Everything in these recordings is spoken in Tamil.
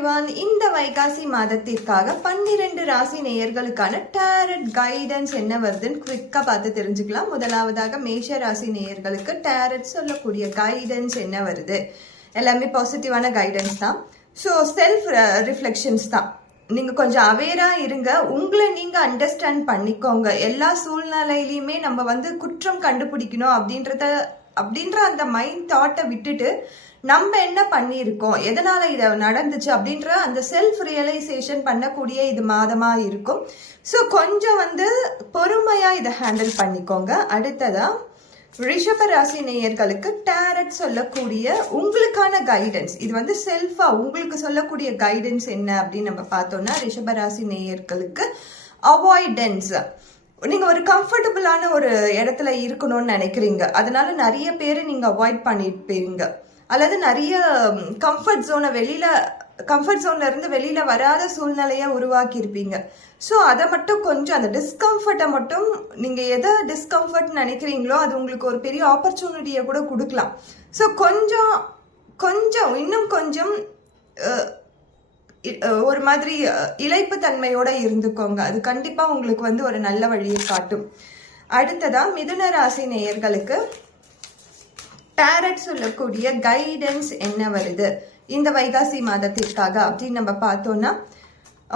எவ்ரிவன், இந்த வைகாசி மாதத்திற்காக 12 ராசி நேயர்களுக்கான டாரட் கைடன்ஸ் என்ன வருதுன்னு குவிக்கா பார்த்து தெரிஞ்சுக்கலாம். முதலாவதாக மேஷ ராசி நேயர்களுக்கு டாரட் சொல்லக்கூடிய கைடன்ஸ் என்ன வருது? எல்லாமே பாசிட்டிவான கைடன்ஸ் தான். ஸோ செல்ஃப் ரிஃப்ளெக்ஷன்ஸ் தான். நீங்க கொஞ்சம் அவேரா இருங்க, உங்களை நீங்க அண்டர்ஸ்டாண்ட் பண்ணிக்கோங்க. எல்லா சூழ்நிலையிலையுமே நம்ம குற்றம் கண்டுபிடிக்கணும் அப்படின்ற அந்த மைண்ட் தாட்டை விட்டுட்டு நம்ம என்ன பண்ணியிருக்கோம், எதனால இதை நடந்துச்சு அப்படின்ற அந்த செல்ஃப் ரியலைசேஷன் பண்ணக்கூடிய இது மாதமா இருக்கும். ஸோ கொஞ்சம் பொறுமையா இதை ஹேண்டில் பண்ணிக்கோங்க. அடுத்ததா ரிஷப ராசி நேயர்களுக்கு டாரட் சொல்லக்கூடிய உங்களுக்கான கைடன்ஸ், இது செல்ஃபா உங்களுக்கு சொல்லக்கூடிய கைடன்ஸ் என்ன அப்படின்னு நம்ம பார்த்தோம்னா, ரிஷப ராசி நேயர்களுக்கு அவாய்டன்ஸ். நீங்க ஒரு கம்ஃபர்டபுளான ஒரு இடத்துல இருக்கணும்னு நினைக்கிறீங்க, அதனால நிறைய பேரை நீங்க அவாய்ட் பண்ணிருப்பீங்க, அல்லது நிறைய கம்ஃபர்ட் ஜோன்ல இருந்து வெளியில வராத சூழ்நிலைய உருவாக்கி இருப்பீங்க. ஸோ அதை மட்டும் கொஞ்சம் அந்த டிஸ்கம்ஃபர்ட்டை மட்டும் நீங்க எதை டிஸ்கம்ஃபர்ட் நினைக்கிறீங்களோ அது உங்களுக்கு ஒரு பெரிய ஆப்பர்ச்சுனிட்டியை கூட கொடுக்கலாம். ஸோ இன்னும் கொஞ்சம் ஒரு மாதிரி இளைப்பு தன்மையோட இருந்துக்கோங்க. அது கண்டிப்பா உங்களுக்கு ஒரு நல்ல வழியை காட்டும். அடுத்ததா மிதுன ராசி நேயர்களுக்கு டாரட் சொல்லக்கூடிய கைடன்ஸ் என்ன வருது இந்த வைகாசி மாதத்திற்காக அப்படின்னு நம்ம பார்த்தோம்னா,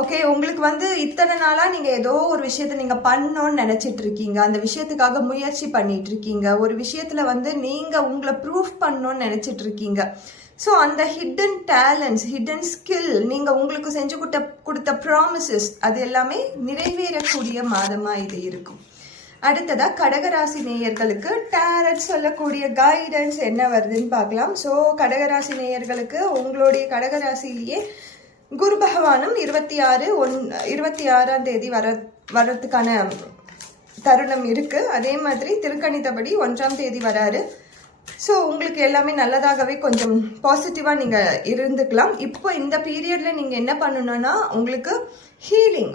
ஓகே, உங்களுக்கு இத்தனை நாளா நீங்க ஏதோ ஒரு விஷயத்த நீங்க பண்ணணும்னு நினைச்சிட்டு இருக்கீங்க, அந்த விஷயத்துக்காக முயற்சி பண்ணிட்டு இருக்கீங்க, ஒரு விஷயத்துல நீங்க உங்களை ப்ரூஃப் பண்ணணும்னு நினைச்சிட்டு இருக்கீங்க. ஸோ அந்த ஹிடன் டேலண்ட்ஸ், ஹிடன் ஸ்கில், நீங்க உங்களுக்கு செஞ்சு கொடுத்த ப்ராமிசஸ் அது எல்லாமே நிறைவேறக்கூடிய மாதமா இது இருக்கும். அடுத்ததா கடகராசி நேயர்களுக்கு டாரட் சொல்லக்கூடிய கைடன்ஸ் என்ன வருதுன்னு பார்க்கலாம். ஸோ கடகராசி நேயர்களுக்கு உங்களுடைய கடகராசிலேயே குரு பகவானும் 26ஆம் தேதி வர்றதுக்கான தருணம் இருக்கு. அதே மாதிரி திருக்கணித்தபடி 1ஆம் தேதி வராரு. ஸோ உங்களுக்கு எல்லாமே நல்லதாகவே கொஞ்சம் பாசிட்டிவா நீங்க இருந்துக்கலாம். இப்போ இந்த பீரியட்ல நீங்க என்ன பண்ணணும்னா, உங்களுக்கு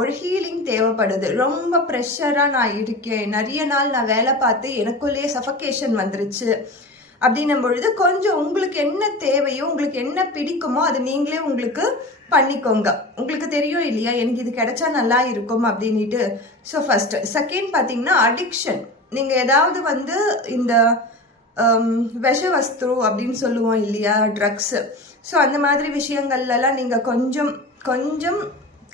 ஒரு ஹீலிங் தேவைப்படுது. ரொம்ப ப்ரெஷரா நான் இருக்கேன், நிறைய நாள் நான் வேலை பார்த்து எனக்குள்ளேயே சஃபகேஷன் வந்துருச்சு அப்படின்னும் பொழுது கொஞ்சம் உங்களுக்கு என்ன தேவையோ, உங்களுக்கு என்ன பிடிக்குமோ அது நீங்களே உங்களுக்கு பண்ணிக்கோங்க. உங்களுக்கு தெரியும் இல்லையா, எனக்கு இது கிடைச்சா நல்லா இருக்கும் அப்படின்ட்டு. So first. செகண்ட் பார்த்தீங்கன்னா அடிக்ஷன். நீங்க ஏதாவது இந்த விஷவஸ்து அப்படின்னு சொல்லுவோம் இல்லையா, ட்ரக்ஸ். ஸோ அந்த மாதிரி விஷயங்கள்லாம் நீங்க கொஞ்சம்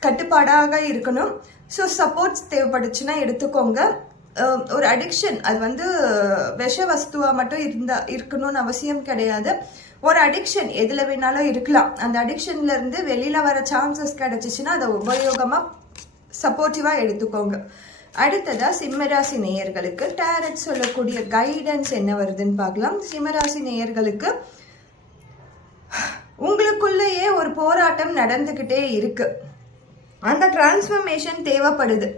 கட்டுப்பாடாக இருக்கணும். ஸோ சப்போர்ட்ஸ் தேவைப்படுச்சுன்னா எடுத்துக்கோங்க. ஒரு அடிக்ஷன் அது விஷவஸ்துவா மட்டும் இருக்கணும்னு அவசியம் கிடையாது. ஒரு அடிக்ஷன் எதுல வேணாலும் இருக்கலாம். அந்த அடிக்ஷன்ல இருந்து வெளியில வர சான்சஸ் கிடைச்சிச்சுன்னா அதை உபயோகமா சப்போர்ட்டிவா எடுத்துக்கோங்க. அடுத்ததா சிம்மராசி நேயர்களுக்கு டாரட் சொல்லக்கூடிய கைடன்ஸ் என்ன வருதுன்னு பார்க்கலாம். சிம்மராசி நேயர்களுக்கு உங்களுக்குள்ளேயே ஒரு போராட்டம் நடந்துகிட்டே இருக்கு. அந்த டிரான்ஸ்ஃபர்மேஷன் தேவைப்படுது,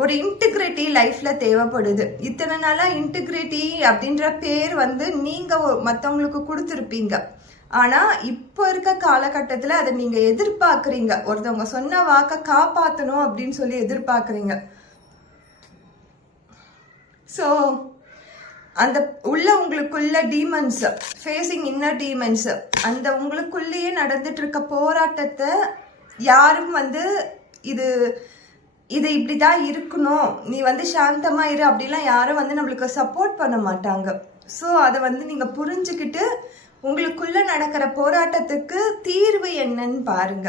ஒரு இன்டிகிரிட்டி லைஃப்ல தேவைப்படுது. இத்தனை நாளா இன்டிகிரிட்டி அப்படின்ற பேர் நீங்க மற்றவங்களுக்கு கொடுத்துருப்பீங்க. ஆனா இப்ப இருக்க காலகட்டத்துல அதை நீங்க எதிர்பார்க்கறீங்க. ஒருத்தவங்க சொன்ன வாக்க காப்பாத்தணும் அப்படின்னு சொல்லி எதிர்பார்க்கறீங்க. ஸோ அந்த உங்களுக்குள்ள டீமன்ஸ், ஃபேஸிங் இன்னர் டீமன்ஸ், அந்த உங்களுக்குள்ளேயே நடந்துட்டு இருக்க போராட்டத்தை யாரும் இது இப்படிதான் இருக்கணும், நீ சாந்தமா இரு அப்படிலாம் யாரும் நம்மளுக்கு சப்போர்ட் பண்ண மாட்டாங்க. ஸோ அதை நீங்க புரிஞ்சுக்கிட்டு உங்களுக்குள்ள நடக்கிற போராட்டத்துக்கு தீர்வு என்னன்னு பாருங்க.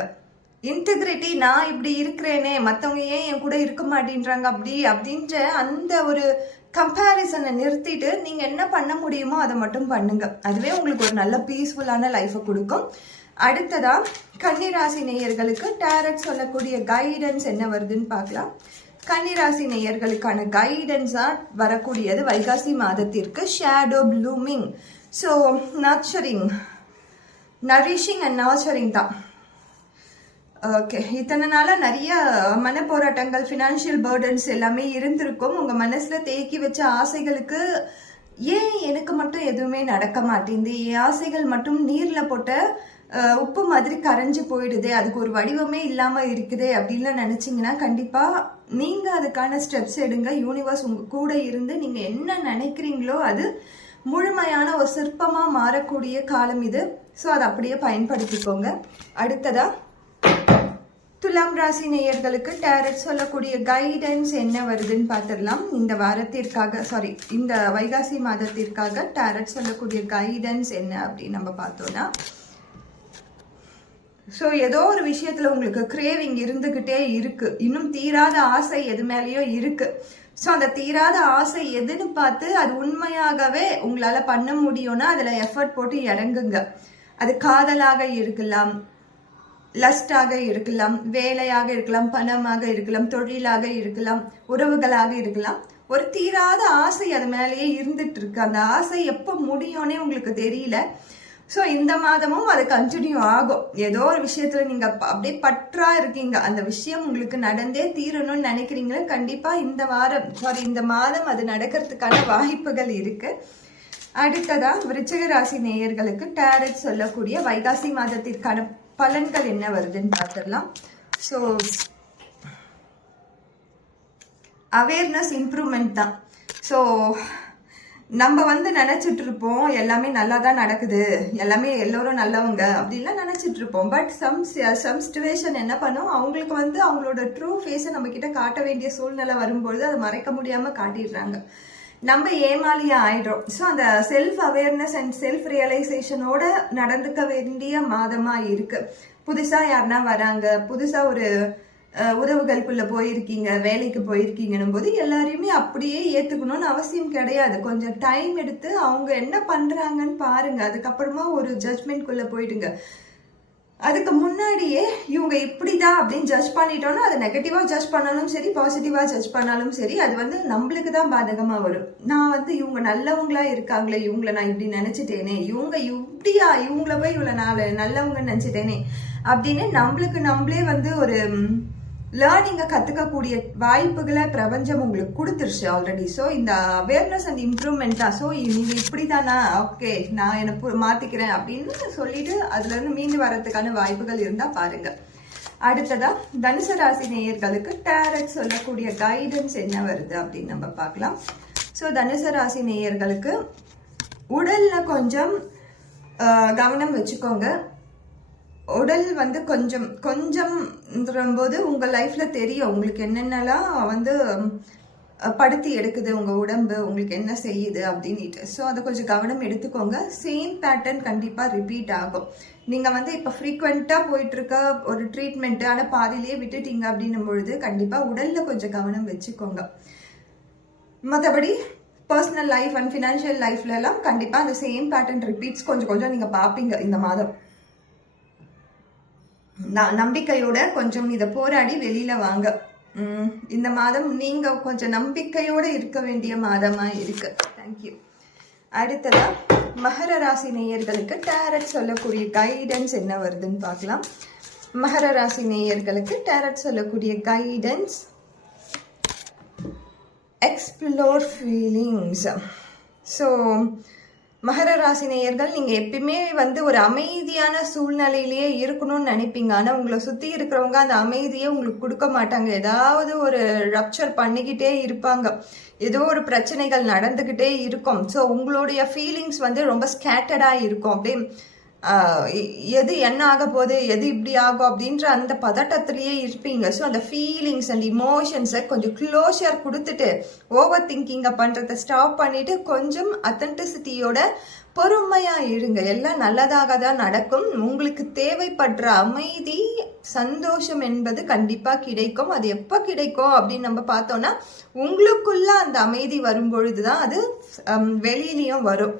இன்டெகிரிட்டி, நான் இப்படி இருக்கிறேனே, மற்றவங்க ஏன் என் கூட இருக்க மாட்டேன்றாங்க அப்படின்ற அந்த ஒரு கம்பேரிசனை நிறுத்திட்டு நீங்க என்ன பண்ண முடியுமோ அதை மட்டும் பண்ணுங்க. அதுவே உங்களுக்கு ஒரு நல்ல பீஸ்ஃபுல்லான லைஃபை கொடுக்கும். அடுத்ததா கன்னிராசி நேயர்களுக்கு டாரட் சொல்லக்கூடிய கைடன்ஸ் என்ன வருதுன்னு பார்க்கலாம். கன்னிராசி நேயர்களுக்கான கைடன்ஸா வரக்கூடியது வைகாசி மாதத்திற்கு shadow blooming. So nourishing and nurturing தான். ஓகே, இத்தனை நாளா நிறைய மன போராட்டங்கள், ஃபினான்ஷியல் பர்டன்ஸ் எல்லாமே இருந்திருக்கும். உங்க மனசுல தேக்கி வச்ச ஆசைகளுக்கு ஏன் எனக்கு மட்டும் எதுவுமே நடக்க மாட்டேங்குது, என் ஆசைகள் மட்டும் நீர்ல போட்ட உப்பு மாதிரி கரைஞ்சு போயிடுது, அதுக்கு ஒரு வடிவமே இல்லாம இருக்குது அப்படின்னு நினைச்சீங்கன்னா கண்டிப்பா நீங்க அதுக்கான ஸ்டெப்ஸ் எடுங்க. யூனிவர்ஸ் உங்க கூட இருந்து நீங்க என்ன நினைக்கிறீங்களோ அது முழுமையான ஒரு சிற்பமா மாறக்கூடிய காலம் இது. ஸோ அதை அப்படியே பயன்படுத்திக்கோங்க. அடுத்ததா துலாம் ராசி நேயர்களுக்கு டேரட் சொல்லக்கூடிய கைடன்ஸ் என்ன வருதுன்னு பார்த்துடலாம். இந்த வாரத்திற்காக இந்த வைகாசி மாதத்திற்காக டேரட் சொல்லக்கூடிய கைடன்ஸ் என்ன அப்படின்னு நம்ம பார்த்தோம்னா, ஸோ ஏதோ ஒரு விஷயத்துல உங்களுக்கு கிரேவிங் இருந்துகிட்டே இருக்கு, இன்னும் தீராத ஆசை எது மேலேயோ இருக்கு. ஸோ அந்த தீராத ஆசை எதுன்னு பார்த்து அது உண்மையாகவே உங்களால பண்ண முடியும்னா அதுல எஃபர்ட் போட்டு இறங்குங்க. அது காதலாக இருக்கலாம், லஸ்டாக இருக்கலாம், வேலையாக இருக்கலாம், பணமாக இருக்கலாம், தொழிலாக இருக்கலாம், உறவுகளாக இருக்கலாம். ஒரு தீராத ஆசை அது மேலேயே இருந்துட்டு இருக்கு. அந்த ஆசை எப்போ முடியும்னே உங்களுக்கு தெரியல. ஸோ இந்த மாதமும் அது கண்டினியூ ஆகும். ஏதோ ஒரு விஷயத்துல நீங்க அப்படியே பற்றா இருக்கீங்க, அந்த விஷயம் உங்களுக்கு நடந்தே தீரணும்னு நினைக்கிறீங்க. கண்டிப்பா இந்த மாதம் அது நடக்கிறதுக்கான வாய்ப்புகள் இருக்கு. அடுத்ததா விருச்சிக ராசி நேயர்களுக்கு டேரட் சொல்லக்கூடிய வைகாசி மாதத்திற்கான பலன்கள் என்ன வருதுன்னு பார்த்துடலாம். ஸோ அவேர்னஸ் இம்ப்ரூவ்மெண்ட் தான். ஸோ நம்ம நினைச்சிட்டு இருப்போம் எல்லாமே நல்லா தான் நடக்குது, எல்லாமே எல்லோரும் நல்லவங்க அப்படின்லாம் நினைச்சிட்டு இருப்போம். பட் சம் சிச்சுவேஷன் என்ன பண்ணும், அவங்களுக்கு அவங்களோட ட்ரூ ஃபேஸை நம்ம கிட்ட காட்ட வேண்டிய சூழ்நிலை வரும்பொழுது அதை மறைக்க முடியாம காட்டிடுறாங்க. நம்ம ஏமாலியா ஆயிடுறோம். ஸோ அந்த செல்ஃப் அவேர்னஸ் அண்ட் செல்ஃப் ரியலைசேஷனோட நடந்துக்க வேண்டிய மாதமா இருக்கு. புதுசா யாருன்னா வராங்க, புதுசா ஒரு உறவுகளுக்குள்ள போயிருக்கீங்க, வேலைக்கு போயிருக்கீங்கன்னும் போது எல்லாரையுமே அப்படியே ஏத்துக்கணும்னு அவசியம் கிடையாது. கொஞ்சம் டைம் எடுத்து அவங்க என்ன பண்றாங்கன்னு பாருங்க, அதுக்கப்புறமா ஒரு ஜட்மெண்ட்குள்ள போயிடுங்க. அதுக்கு முன்னாடியே இவங்க இப்படிதான் அப்படின்னு ஜட்ஜ் பண்ணிட்டோம்னா அது நெகட்டிவா ஜட்ஜ் பண்ணாலும் சரி, பாசிட்டிவா ஜட்ஜ் பண்ணாலும் சரி, அது நம்மளுக்கு தான் பாதகமா வரும். நான் இவங்க நல்லவங்களா இருக்காங்களே, இவங்களை நான் இப்படி நினைச்சிட்டேனே, இவங்க இப்படியா, இவங்கள போய் இவ்வளவு நல்லவங்கன்னு நினைச்சிட்டேனே அப்படின்னு நம்மளே ஒரு லேர்னிங்கை கத்துக்கக்கூடிய வாய்ப்புகளை பிரபஞ்சம் உங்களுக்கு கொடுத்துருச்சு ஆல்ரெடி. ஸோ இந்த அவேர்னஸ் அண்ட் இம்ப்ரூவ்மெண்ட் தான். ஸோ நீங்க இப்படிதானா, ஓகே நான் எனக்கு மாத்திக்கிறேன் அப்படின்னு சொல்லிட்டு அதுல இருந்து மீண்டு வரதுக்கான வாய்ப்புகள் இருந்தா பாருங்க. அடுத்ததா தனுசு ராசி நேயர்களுக்கு டேரட் சொல்லக்கூடிய கைடன்ஸ் என்ன வருது அப்படின்னு நம்ம பார்க்கலாம். ஸோ தனுசு ராசி நேயர்களுக்கு உடல்ல கொஞ்சம் கவனம் வச்சுக்கோங்க. உடல் கொஞ்சம் போது உங்க லைஃப்ல தெரியும் உங்களுக்கு என்னென்னலாம் படுத்தி எடுக்குது உங்க உடம்பு, உங்களுக்கு என்ன செய்யுது அப்படின்ட்டு. ஸோ அதை கொஞ்சம் கவனம் எடுத்துக்கோங்க. சேம் பேட்டர்ன் கண்டிப்பா ரிப்பீட் ஆகும். நீங்க இப்ப ஃப்ரீக்வெண்டா போயிட்டு இருக்க ஒரு ட்ரீட்மெண்ட் ஆனா பாதிலேயே விட்டுட்டீங்க அப்படின்னும் பொழுது கண்டிப்பா உடல்ல கொஞ்சம் கவனம் வச்சுக்கோங்க. மற்றபடி பர்சனல் லைஃப் அண்ட் ஃபினான்ஷியல் லைஃப்ல எல்லாம் கண்டிப்பா அந்த சேம் பேட்டர்ன் ரிப்பீட்ஸ் கொஞ்சம் நீங்க பாப்பீங்க இந்த மாதம். நம்பிக்கையோட கொஞ்சம் இதை போராடி வெளியில வாங்க. இந்த மாதம் நீங்க கொஞ்சம் நம்பிக்கையோட இருக்க வேண்டிய மாதமா இருக்கு. தேங்க்யூ. அடுத்ததா மகர ராசி நேயர்களுக்கு டேரட் சொல்லக்கூடிய கைடன்ஸ் என்ன வருதுன்னு பார்க்கலாம். மகர ராசி நேயர்களுக்கு டேரட் சொல்லக்கூடிய கைடன்ஸ் எக்ஸ்ப்ளோர் ஃபீலிங்ஸ். ஸோ மகர ராசி நேயர்கள் நீங்க எப்பயுமே ஒரு அமைதியான சூழ்நிலையிலேயே இருக்கணும்னு நினைப்பீங்க. ஆனா உங்களை சுத்தி இருக்கிறவங்க அந்த அமைதியை உங்களுக்கு கொடுக்க மாட்டாங்க. ஏதாவது ஒரு ரப்சர் பண்ணிக்கிட்டே இருப்பாங்க, ஏதோ ஒரு பிரச்சனைகள் நடந்துகிட்டே இருக்கும். ஸோ உங்களுடைய ஃபீலிங்ஸ் ரொம்ப ஸ்கேட்டர்டா இருக்கும். அப்படியே எது என்ன ஆக போகுது, எது இப்படி ஆகும் அப்படின்ற அந்த பதட்டத்திலேயே இருப்பீங்க. ஸோ அந்த ஃபீலிங்ஸ் அண்ட் இமோஷன்ஸை கொஞ்சம் க்ளோஷர் கொடுத்துட்டு ஓவர் திங்கிங்கை பண்றதை ஸ்டாப் பண்ணிட்டு கொஞ்சம் அத்தென்டிசிட்டியோட பொறுமையா இருங்க. எல்லாம் நல்லதாக தான் நடக்கும். உங்களுக்கு தேவைப்படுற அமைதி, சந்தோஷம் என்பது கண்டிப்பா கிடைக்கும். அது எப்ப கிடைக்கும் அப்படின்னு நம்ம பார்த்தோம்னா உங்களுக்குள்ள அந்த அமைதி வரும் பொழுதுதான் அது வெளியிலயும் வரும்.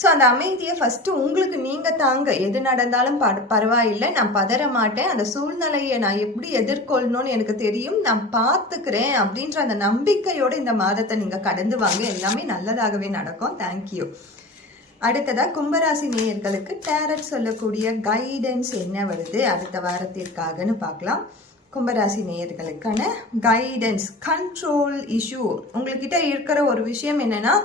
ஸோ அந்த அமைதியை ஃபர்ஸ்ட் உங்களுக்கு நீங்க தாங்க. எது நடந்தாலும் பரவாயில்லை, நான் பதற மாட்டேன், அந்த சூழ்நிலையை நான் எப்படி எதிர்கொள்ளணும்னு எனக்கு தெரியும், நான் பார்த்துக்கிறேன் அப்படின்ற அந்த நம்பிக்கையோட இந்த மாதத்தை நீங்க கடந்து வாங்க. எல்லாமே நல்லதாகவே நடக்கும். தேங்க்யூ. அடுத்ததா கும்பராசி நேயர்களுக்கு டேரட் சொல்லக்கூடிய கைடன்ஸ் என்ன வருது அடுத்த வாரத்திற்காகன்னு பார்க்கலாம். கும்பராசி நேயர்களுக்கான கைடன்ஸ் கண்ட்ரோல் இஷ்யூ. உங்ககிட்ட இருக்கிற ஒரு விஷயம் என்னன்னா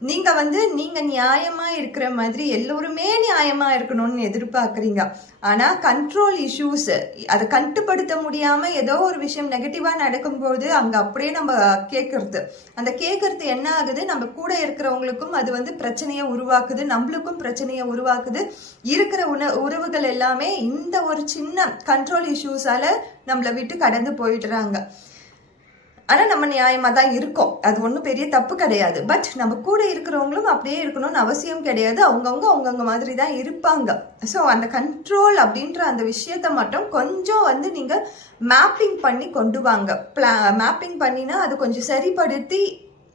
நீங்க வந்து நீங்க நியாயமா இருக்கிற மாதிரி எல்லோருமே நியாயமா இருக்கணும்னு எதிர்பார்க்குறீங்க. ஆனா கண்ட்ரோல் இஷ்யூஸ், அதை கட்டுப்படுத்த முடியாம ஏதோ ஒரு விஷயம் நெகட்டிவா நடக்கும்போது அங்க அப்படியே நம்ம கேட்கறது, அந்த கேட்கறது என்ன ஆகுது, நம்ம கூட இருக்கிறவங்களுக்கும் அது வந்து பிரச்சனையை உருவாக்குது, நம்மளுக்கும் பிரச்சனையை உருவாக்குது. இருக்கிற உறவுகள் எல்லாமே இந்த ஒரு சின்ன கண்ட்ரோல் இஷ்யூஸால நம்மளை விட்டு கடந்து போயிடுறாங்க. ஆனா நம்ம நியாயமா தான் இருக்கோம், அது ஒன்றும் பெரிய தப்பு கிடையாது. பட் நம்ம கூட இருக்கிறவங்களும் அப்படியே இருக்கணும்னு அவசியம் கிடையாது, அவங்கவுங்க மாதிரி தான் இருப்பாங்க. ஸோ அந்த கண்ட்ரோல் அப்படின்ற அந்த விஷயத்த மட்டும் கொஞ்சம் வந்து நீங்க மேப்பிங் பண்ணி கொண்டு வாங்க. மேப்பிங் பண்ணினா அது கொஞ்சம் சரிப்படுத்தி,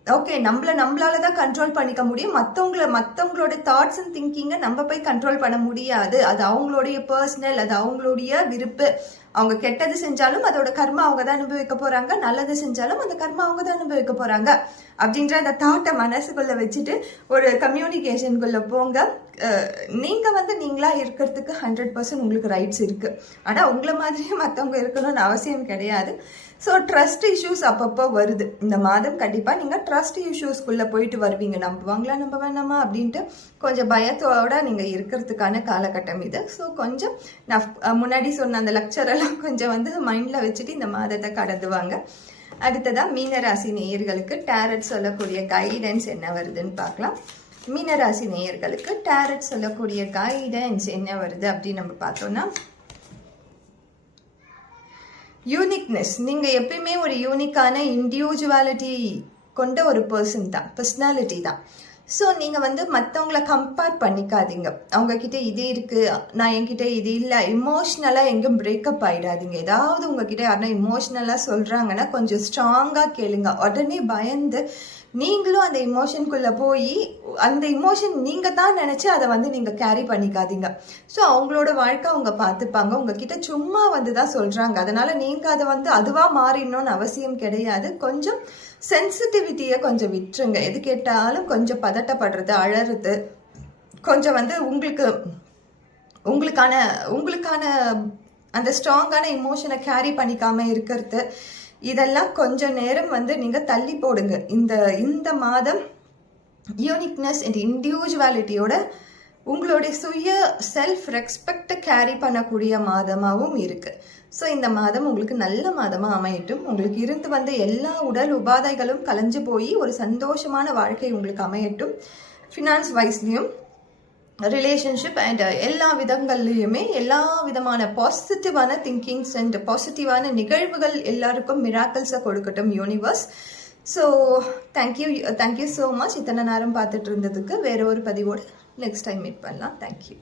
ஓகே நம்மளால தான் கண்ட்ரோல் பண்ணிக்க முடியும், மற்றவங்களோட தாட்ஸ் அண்ட் திங்கிங்கை நம்ம போய் கண்ட்ரோல் பண்ண முடியாது. அது அவங்களுடைய பர்சனல், அது அவங்களுடைய விருப்பு. அவங்க கெட்டது செஞ்சாலும் அதோட கர்மா அவங்க தான் அனுபவிக்க போறாங்க, நல்லது செஞ்சாலும் அந்த கர்மா அவங்க தான் அனுபவிக்க போறாங்க அப்படின்ற அந்த தாட்டை மனசுக்குள்ள வச்சுட்டு ஒரு கம்யூனிகேஷனுக்குள்ள போங்க. நீங்க வந்து நீங்களா இருக்கிறதுக்கு 100% உங்களுக்கு ரைட்ஸ் இருக்கு. ஆனா உங்களை மாதிரியே மற்றவங்க இருக்கணும்னு அவசியம் கிடையாது. ஸோ ட்ரஸ்ட் இஷ்யூஸ் அப்பப்போ வருது. இந்த மாதம் கண்டிப்பா நீங்க ட்ரஸ்ட் இஷ்யூஸ்குள்ள போயிட்டு வருவீங்க. நம்புவாங்களா நம்ப வேணாமா அப்படின்ட்டு கொஞ்சம் பயத்தோட நீங்க இருக்கிறதுக்கான காலகட்டம் இது. ஸோ கொஞ்சம் நான் முன்னாடி சொன்ன அந்த லெக்சர் எல்லாம் கொஞ்சம் வந்து மைண்ட்ல வச்சுட்டு இந்த மாதத்தை கடந்துவாங்க. அடுத்ததா மீனராசி நேயர்களுக்கு டேரட் சொல்லக்கூடிய கைடன்ஸ் என்ன வருதுன்னு பார்க்கலாம். மீனராசி நேயர்களுக்கு டேரட் சொல்லக்கூடிய கைடன்ஸ் என்ன வருது அப்படின்னு நம்ம பார்த்தோம்னா, யூனிக்னஸ். நீங்க எப்பயுமே ஒரு யூனிக்கான இண்டிவிஜுவாலிட்டி கொண்ட ஒரு பர்சனாலிட்டி தான். ஸோ நீங்கள் வந்து மற்றவங்கள கம்பேர் பண்ணிக்காதீங்க. அவங்கக்கிட்ட இது இருக்குது, நான் என்கிட்ட இது இல்லை. இமோஷ்னலாக எங்கேயும் பிரேக்கப் ஆகிடாதீங்க. ஏதாவது உங்ககிட்ட யாருன்னா இமோஷ்னலாக சொல்கிறாங்கன்னா கொஞ்சம் ஸ்ட்ராங்காக கேளுங்க. உடனே பயந்து நீங்களும் அந்த இமோஷனுக்குள்ளே போய் அந்த இமோஷன் நீங்கள் தான் நினச்சி அதை வந்து நீங்கள் கேரி பண்ணிக்காதீங்க. ஸோ அவங்களோட வாழ்க்கை அவங்க பார்த்துப்பாங்க, உங்ககிட்ட சும்மா வந்து தான் சொல்கிறாங்க. அதனால் நீங்கள் அதை வந்து அதுவாக மாறிடணும்னு அவசியம் கிடையாது. கொஞ்சம் சென்சிட்டிவிட்டியை கொஞ்சம் விட்டுருங்க. எது கேட்டாலும் கொஞ்சம் பதட்டப்படுறது, அழறது, கொஞ்சம் வந்து உங்களுக்கான அந்த ஸ்ட்ராங்கான இமோஷனை கேரி பண்ணிக்காம இருக்கிறது, இதெல்லாம் கொஞ்சம் நேரம் வந்து நீங்க தள்ளி போடுங்க. இந்த மாதம் யூனிக்னஸ் அண்ட் இண்டிவிஜுவாலிட்டியோட உங்களுடைய சுய செல்ஃப் ரெஸ்பெக்ட் கேரி பண்ணக்கூடிய மாதமாகவும் இருக்கு. ஸோ இந்த மாதம் உங்களுக்கு நல்ல மாதமாக அமையட்டும். உங்களுக்கு இருந்து வந்த எல்லா உடல் உபாதைகளும் கலைஞ்சு போய் ஒரு சந்தோஷமான வாழ்க்கை உங்களுக்கு அமையட்டும். ஃபினான்ஸ் வைஸ்லையும், ரிலேஷன்ஷிப் அண்ட் எல்லா விதங்கள்லையுமே எல்லா விதமான பாசிட்டிவான திங்கிங்ஸ் அண்ட் பாசிட்டிவான நிகழ்வுகள் எல்லாருக்கும் மிராக்கிள்ஸை கொடுக்கட்டும் universe. So thank you so much. இத்தனை நேரம் பார்த்துட்டு இருந்ததுக்கு. வேற ஒரு பதிவோடு நெக்ஸ்ட் டைம் மீட் பண்ணலாம். தேங்க்யூ.